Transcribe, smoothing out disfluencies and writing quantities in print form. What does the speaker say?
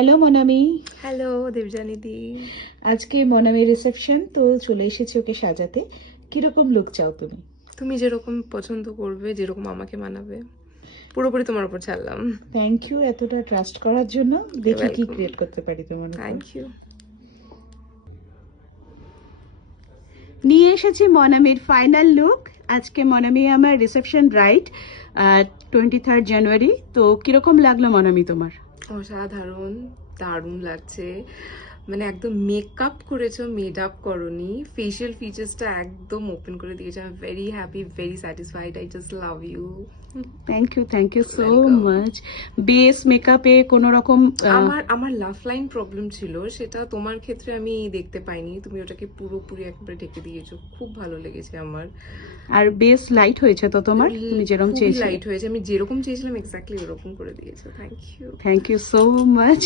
Hello Monami. Hello Debjani দি। আজকে মনামির reception, তো চলে এসেছি ওকে সাজাতে। কিরকম লুক চাও তুমি? তুমি যেরকম পছন্দ করবে, যেরকম আমাকে মানাবে, পুরোপুরি তোমার উপর ছাড়লাম। থ্যাংক ইউ এতটা ট্রাস্ট করার জন্য। দেখি কি ওয়েলকাম। ক্রিয়েট করতে পারি তোমার উপর। Thank you. নিয়ে এসেছি মনামির ফাইনাল লুক। আজকে মনামি আমার রিসেপশন ব্রাইড, 23 জানুয়ারি। তো কিরকম লাগলো মনামি তোমার? অসাধারণ, দারুণ লাগছে। মানে একদম মেকআপ করেছো, মেড আপ করনি, ফেশিয়াল ফিচার্সটা একদম ওপেন করে দিয়েছো। I am very happy, very satisfied. I just love you. Thank you so welcome. Much. Base মেকআপে কোনো রকম আমার আমার লাফ লাইন প্রবলেম ছিল, সেটা তোমার ক্ষেত্রে আমি দেখতে পাইনি। তুমি ওটাকে পুরোপুরি একবারে ঢেকে দিয়েছো, খুব ভালো লেগেছে আমার। আর বেস লাইট হয়েছে তো তোমার, তুমি যেরকম খুবই চেয়েছিলে। লাইট হয়েছে, আমি যেরকম চেয়েছিলাম এক্স্যাক্টলি ওরকম করে দিয়েছো। Thank you. Thank you so much.